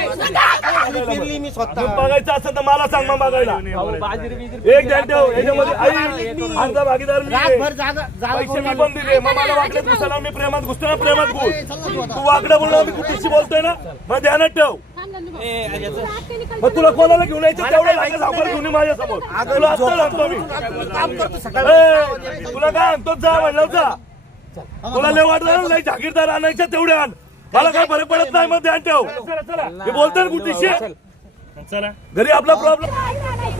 फिरली मी स्वतः मग बघायचं असेल तर मला सांग मग बघायला. एक ठेव याच्यामध्ये आई आमचा भागीदार मी आहे. रातभर जागा जागा पैसे मी पण दिले मग मला मी प्रेमात घुसतो ना प्रेमात घुस. तू वाकडं बोलणार मी कुठेशी बोलतोय ना? मग ध्यानात ठेव. मग तुला कोणाला घेऊन यायचं? तेवढं लागेल सावकार घेऊन ये माझ्यासमोर. तुला आता सांगतो मी. काम करतो सकाळी. ए, तुला काय आणतो जा म्हणलं जा. तुला लय वाटलं नाही जागीरदार आणायच्या तेवढे आण. मला काय फरक पडत नाही मग ध्यान ठेव. मी बोलतोय ना चला. घरी आपला प्रॉब्लेम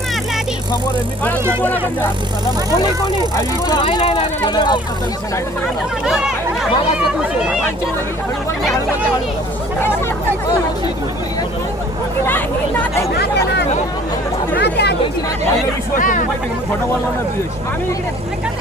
खोटं बोलणार नाही तुझ्याशी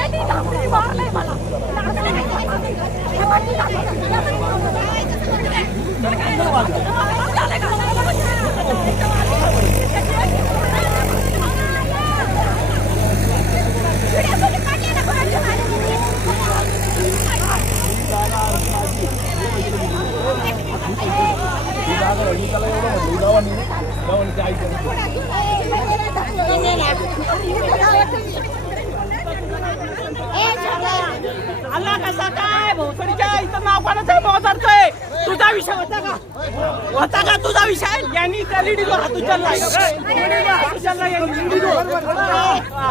अल्ला कसा काय भोसडीच्या इथं नाव कोणाचं आहे. तुझा विषय होता का? होता का तुझा विषय? यांनी त्या लेडीजवर हात उचलला. लेडीजवर हात उचलला. यांनी लेडीजवर.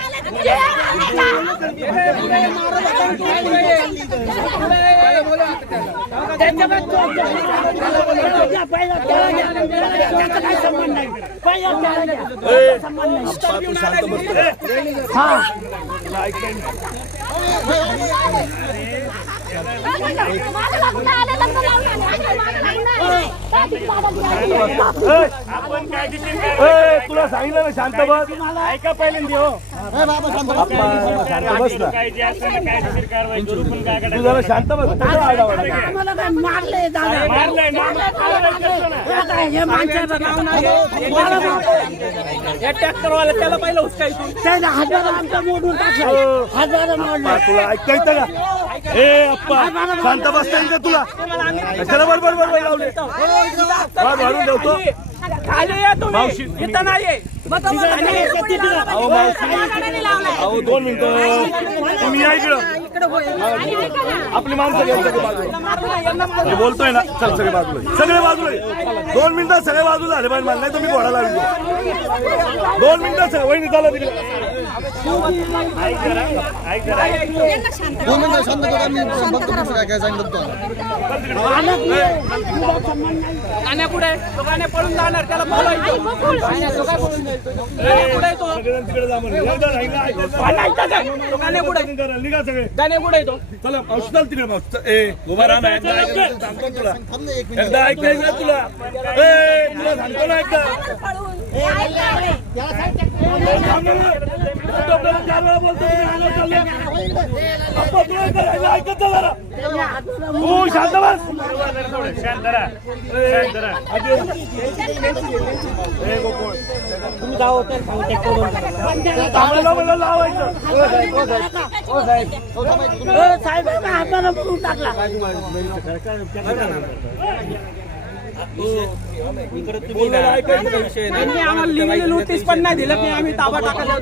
शांत आपण काय तुला सांगितलं ना शांत बस. ऐका पहिले हो. शांत तू जरा बस कुठं दादा? हे हे माणसाचं नाव नाही मला मारलंय. या ट्रॅक्टरवाला त्याला पहिलं उचकायचं त्याला हजार आमचा मोडून टाकला. हजार आप्पा, मोडला तुला ऐकायचं का? ए अप्पा शांत बसता येईल का तुला कशाला बरोबर बरोबर लावले. वाद वाढून ठेवतो. खाली. या तुम्ही. इथं ये. अहो दोन मिनिटं. तुम्ही या इकडं. आपली माणसं घेऊन सगळे बाजूला. बोलतोय ना. चल सगळे बाजूला. सगळे बाजूला. दोन मिनिटं सगळे बाजूला झाले पाहिजे मला नाही मी घोडा लागलो दोन मिनिटं सगळे वहिनी झाला तिकडे. दोन मिनिटं शांत करा मी बघतो कसं काय काय सांगितलं तुम्हाला गाण्या पुढे तो गाण्या पळून जाणार त्याला बोलायचं तो काय पळून जाईल तो? गाण्या पुढे तो सगळेजण तिकडे गाण्या इथंच आहे. तो चला मावशी तिकडे मावशी ए उभा राहा सांगतो तुला एकदा ऐकायचं तुला ए तुला सांगतो ना एकदा चार वेळा बोलतो तुम्ही आलो चालले. ऐकत जरा. तू शांत बस शांत राहा शांत राहा लावायचं साहेब आपल्याला पळून टाकला लिहिलेली नोटीस पण नाही दिलं की आम्ही ताबा टाकायला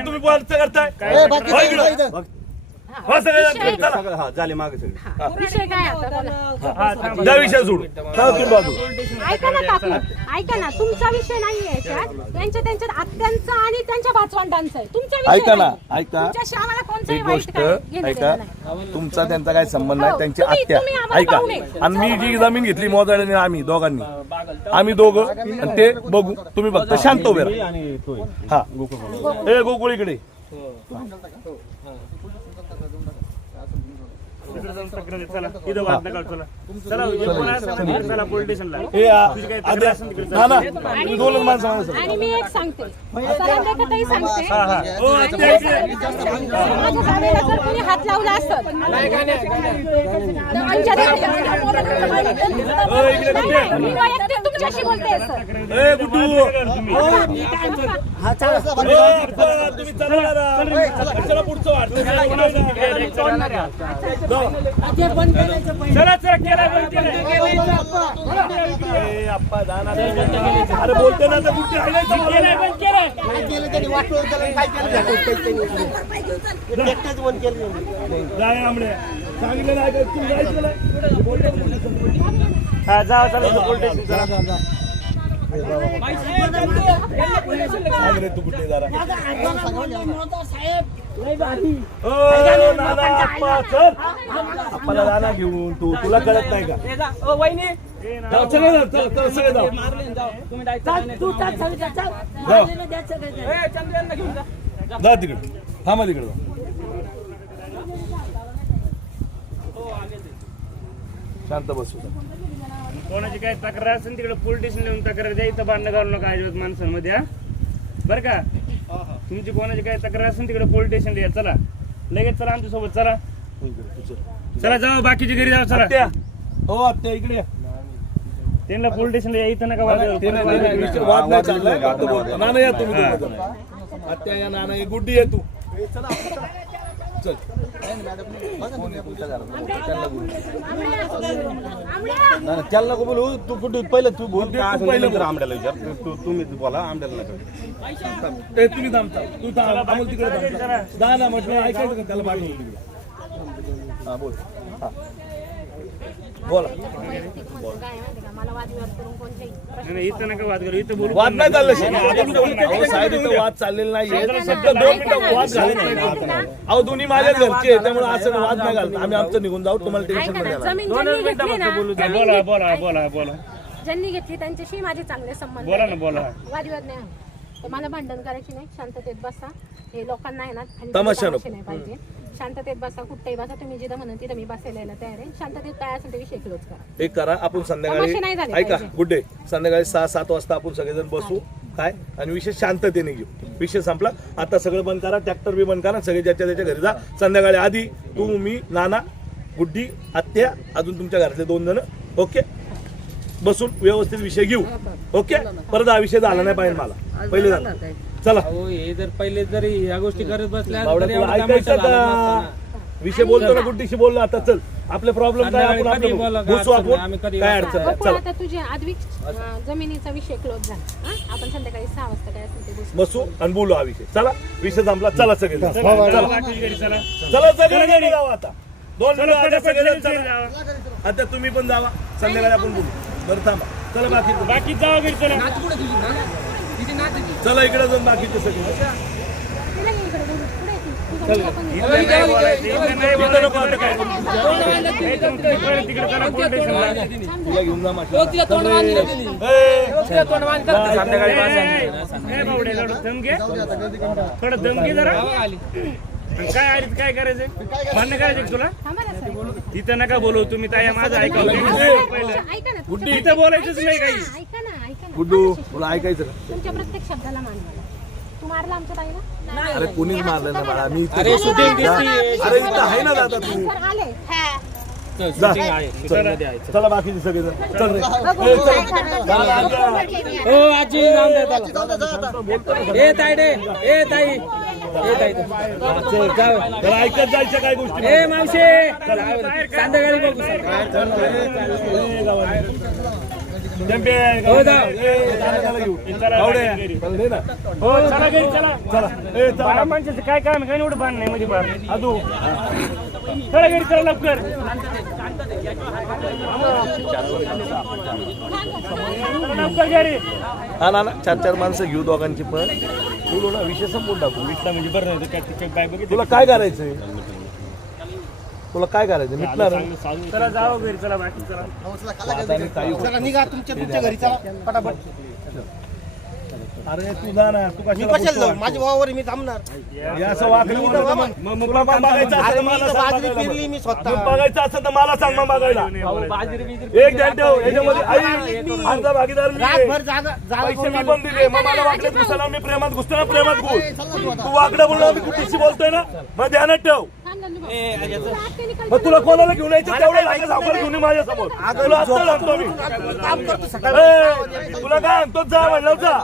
तुम्ही नोटीस हो, मग हो, काय? हो, सगळे. विषय काय आता? बोला. द्या विषय सोडू चला तुम्ही बाजू. ऐका ना काकू. ऐका ना तुमचा विषय नाहीये याच्यात. त्यांच्या त्यांच्यात आत्यांचा आणि त्यांच्या भाचवंडांचा आहे. तुमचा विषय ऐका ना नाही. ऐका. तुमच्याशी आम्हाला कोणताही एक वाईट गोष्ट काय घेणं ऐका. देणं नाही. तुमचा त्यांचा काही संबंध नाही हो, त्यांची तुम्ही- आत्या. तुम्ही आम्हाला ऐका. पाहुणे. आणि मी जी जमीन घेतली मोजाळ्याने आम्ही दोघांनी. आम्ही दोघं आणि ते बघू. तुम्ही फक्त शांत उभे राहा. हा. ए गोकुळ इकडे. तिकडे जाऊन तक्रार दे, चला इथं वाद नका चला चला हे कोण आहे? चला, चला पोलीस स्टेशनला ए आ- तुझी काही तक्रार असेल तिकडे ना ना तुम्ही दोनच माणसं माणसं आणि मी एक सांगते सरांच्याकडे सांगते हो आत्या इकडे माझ्या जावेला जर कोणी हात लावला असत तर आमच्या हो, इकडे कुठे? मी वैयक्तिक तुमच्याशी बोलते सर ए गुड्डू. हो, अप्पा, तुम्ही चला जरा. कशाला पुढचं वाटतं. चला चला केला बंद केला. ए, अप्पा, जा ना. अरे बोलते ना तर इथं. केलाय बंद केलाय काय केलं त्यांनी? वाटलं त्याला काय केलं जाय आमड्या. सांगितलं नाही का? तुम्ही जायचं नाही. बोलते ना. हा जा चला इथं पोलीस स्टेशन घेऊन तू तुला कळत नाही का? हे जा. ओ, वहिनी. जाऊ, सगळे जाऊ, चल, चल, सगळे जाऊ. तुम्ही जायचं जाऊ. ए, चंद्रयांना घेऊन जा. जा तिकडे. थांबा तिकडे. जा. शांत बसू. कोणाची काय तक्रार असेल तिकडे पोलीस स्टेशन येऊन तक्रार द्या इथं भांडणं घालू नका अजिबात माणसांमध्ये हा. बरं का? तुमची कोणाची काय तक्रार असेल तिकडे पोलीस स्टेशनला या चला. लगेच चला आमच्यासोबत चला. चला जाऊ बाकीच्या घरी जाऊ चला. हो आत्या इकडे या. त्यांना पोलीस स्टेशनला या इथं नका वाद नाही, चाललाय. नाना या तुम्ही. आत्या या नाना ये गुड्डी आहे तू. चल. नाही, त्याला नको बोलू. तू कुठे पहिलं तू बोल. तू पहिलं बोल. आमड्याला विचार. तू तुम्ही बोला आमड्याला नका. ए, तुम्ही थांबता. तू थांब. अमोल तिकडे ना म्हटलं ऐकायचं का त्याला पाठवून तिकडे हा बोल. हा. बोला. मला वादविवाद करून कोणत्याही नाही, नाही, इथं नका वाद करू इथं बोलू. वाद नाही चाललं शेठ. आता कुठं- अहो, साहेब इथं वाद चाललेला नाहीये. सध्या दोन मिनिटं वाद झाले नाही अहो दोन्ही माझ्याच घरचे आहे त्यामुळे असं वाद नाही घालत. आम्ही आमचं निघून जाऊ तुम्हाला टेन्शन नाही दोन मिनिटं फक्त बोलू द्या. बोला बोला बोला बोला. ज्यांनी घेतली त्यांच्याशी माझे चांगले संबंध बोला ना. बोला. वादविवाद नाही मला भांडण करायची नाही शांततेत बसा. हे लोकांना आहे ना तमाशे नाही पाहिजे. शांततेत बसा कुठेही बसा. तुम्ही जिथं म्हणून तिथं मी बसायला तयार आहे. शांततेत काय असेल ते विषय क्लोज करा. एक करा आपण तमाशे नाही संध्याकाळी झाले ऐका पाहिजे. गुड डे संध्याकाळी सहा सात वाजता आपण सगळेजण बसू. काय? आणि विषय शांततेने घेऊ. विषय संपला. आता सगळं बंद करा ट्रॅक्टर बी बंद करा सगळे ज्याच्या त्याच्या घरी जा. संध्याकाळी आधी तू मी नाना गुड्डी आत्या अजून तुमच्या घरातले दोन जण. ओके? बसून व्यवस्थित विषय घेऊ. ओके? परत हा विषय झाला नाही पाहिजे मला. पहिले झाला चला. हो हे जर पहिले जरी ह्या गोष्टी करत बसल्या बावड्या, तरी तुला एवढा ऐकायचं तमाशा झाला का नसता विषय बोलतो ना गुड्डीशी बोललो आता चल. आपले प्रॉब्लेम काय आपण संध्याकाळी कधी आपलं बोला, काय घुसू अडचण नाही, आपण? आम्ही कधी काय. अडचण? नाही चला. आता तुझ्या आद्विक अं, जमिनीचा विषय क्लोज झाला. हा? आपण संध्याकाळी सहा वाजता काय असेल ते बसू. बसू आणि बोलू हा विषय. चला विषय संपला. चला सगळे चला, चला, सगळे घरी जाऊ आता. दोन चला, मिनिटं. जावा. आता तुम्ही पण जावा. संध्याकाळी आपण बोलू. बरं थांबा. चला बाकी बाकी जावा घरी चला. चला इकडे जाऊन बाकीचे सगळे? हे घेऊन जा माझ्या थोडं दम घे. थोडं दम घे जरा. काय आलीत काय करायचं भांडणं करायचं तुला? थांबा ना सर. तिथं नका बोलू तुम्ही ताया माझं ऐका. ऐका ना. तुमच्या- इथं बोलायचंच नाही काही. गुड्डू तुला ऐकायचं का? तुमच्या प्रत्येक शब्दाला मान मला तू मारला आमच्या ताईला अरे कोणीच मारलं ना बाळा. मी इथे अरे shooting. दिसतीये. अरे इथं आहे ना दादा तू? सर आले. आहे चला. बाकीचे सगळे जण. चल. रे. ए, चल. चला, आज्ञा. हो आजी जाऊन द्या त्याला ए ताईडे ए ताई. ए ताई चल जाऊ चला, ऐकत जायच्या काय गोष्टी? ए मावशे. संध्याकाळी बघू. ए, माणसाचं काय काम? काय एवढं बांध नाही मध्ये बार आदू चला घरी चला लवकर चला लवकर घरी हा ना ना. चार चार माणसं घेऊ दोघांची पण. बोलू ना विषय संपून टाकू. विटला म्हणजे बरं नाही काय तिच्या बाय बघितलं? तुला काय करायचंय? तुला काय करायचं? मिटणार? चला जाओ घरी चला बाकी चला. चला निघा तुमच्या तुमच्या घरी चला पटापट. अरे तू जा ना तू मी कशाला जाऊ? माझ्या वावर मी थांबणार. हे असं वाकडं बोलू नका मग. मग तुला मग बघायचं असेल अरे तर मी मला सांग बाजरी बघायला. पेरली मग. मी स्वतः. मग बघायचं असेल तर मला सांग मग बघायला. एक ठेव याच्यामध्ये आई आमचा भागीदार मी आहे. रातभर जागा जागा पैसे मी पण दिले मग मला वाटलं घुसायला मी प्रेमात घुसतो ना प्रेमात घुस तू वाकडं बोलला मी कुठेशी बोलतोय ना? मग ध्यानात ठेव. मग तुला कोणाला घेऊन यायचं? तेवढं लागेल सावकार घेऊन ये माझ्यासमोर तुला आता सांगतो मी. काम करतो सकाळी ए, तुला काय आणतो? जा म्हणलं जा.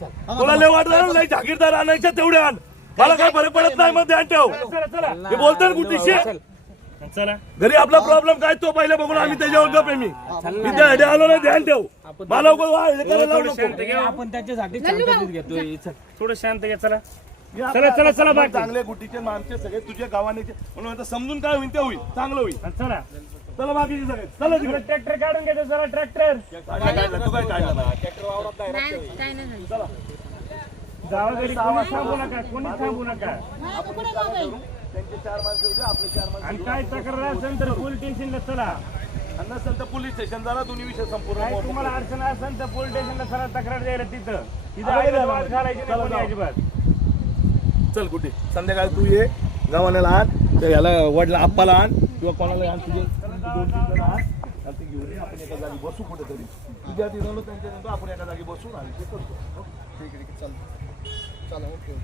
तुला लय वाटलं ना, लय जागीरदार आणायच्या तेवढे आण. मला काय फरक पडत नाही मग ध्यान ठेव. हे बोलतोय ना कुठेशी चला घरी आपला प्रॉब्लेम काय? तो पहिले बघून आम्ही त्याच्यावर गप आहे मी. मी त्यासाठी आलो ना ध्यान ठेव. मला उगाच वा- हे करायला लावू नको. आपण त्याच्यासाठी शांततेत घेतोय. चल. थोडं शांत घ्या चला. चला चला चला बाकी. चांगले गुटीचे माणसे सगळे तुझ्या गावाने म्हणून आता समजून काय होईल ते होईल. चांगलं होईल. चला. चला बाकीचे सगळे. चला तिकडे. ट्रॅक्टर काढून घ्यायचं चला ट्रॅक्टर काय काढलं? तू काय काढलं नाही? गावा घरी कोणी थांबू नका कोणी थांबू नका. त्यांचे चार माणसं होते आपले चार माणसं आणि काय तक्रार असेल तर पोलीस स्टेशनला चला. आणि नसेल तर पोलीस स्टेशन झाला दोन्ही विषय संपूर्ण काय तुम्हाला अडचण असेल तर पोलीस स्टेशनला चला तक्रार द्यायला तिथं. तिथं अजिबात घालायची नाही कोणी अजिबात. चल कुठे? संध्याकाळी तू ये गावाला आण तर याला वडला आप्पाला आण किंवा कोणाला आण तुझे आपण एका जागी बसू कुठेतरी. विद्यार्थी त्यांच्या आपण एका जागी आणि करतो. हो? ठीक आहे ठीक आहे चल. चला ओके.